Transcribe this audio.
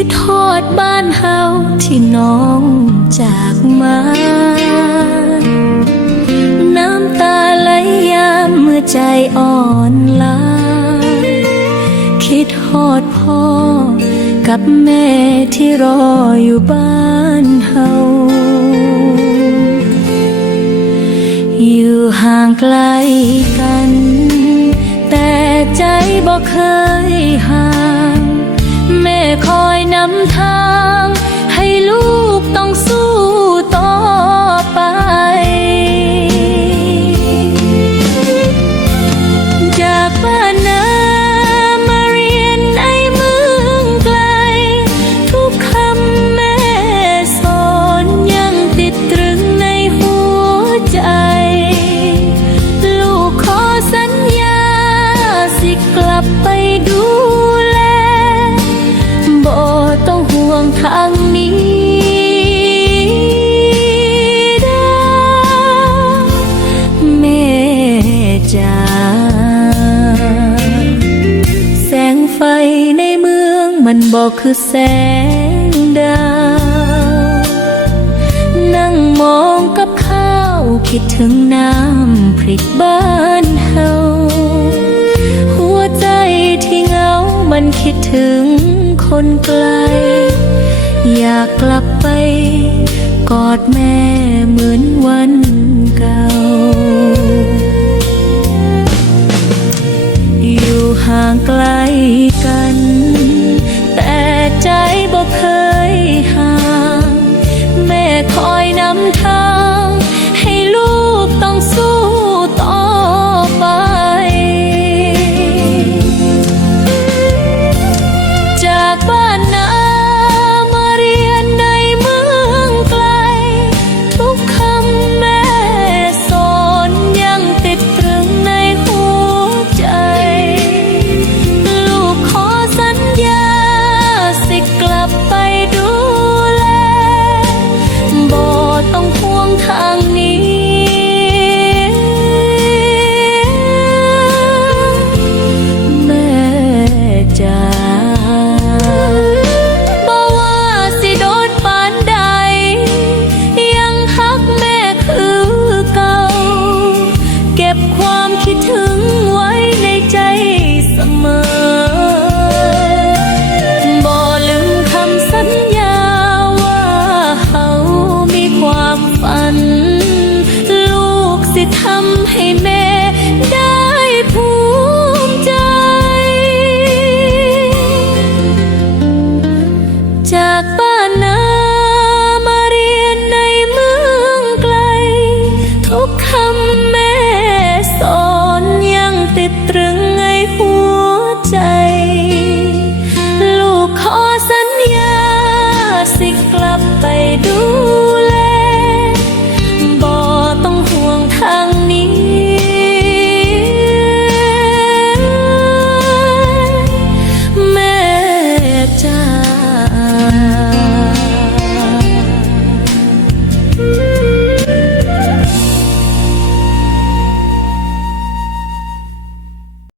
คิดทอดบ้านเฮาที่น้องจากมา น้ำตาไหลยามเมื่อใจอ่อนล้า คิดทอดพ่อกับแม่ที่รออยู่บ้านเฮา อยู่ห่างไกลกัน แต่ใจบอกเคยห่าง แม่คอยนำท ทางนี้เด้แม่จ๋าแสงไฟในเมืองมันบอกคือแสงดาว นั่งมองกับข้าวคิดถึงน้ำพริกบ้านเฮาหัวใจที่เหงามันคิดถึงคนไกล อยากกลับไป กอดแม่เหมือนวันเก่า อยู่ห่างไกลกัน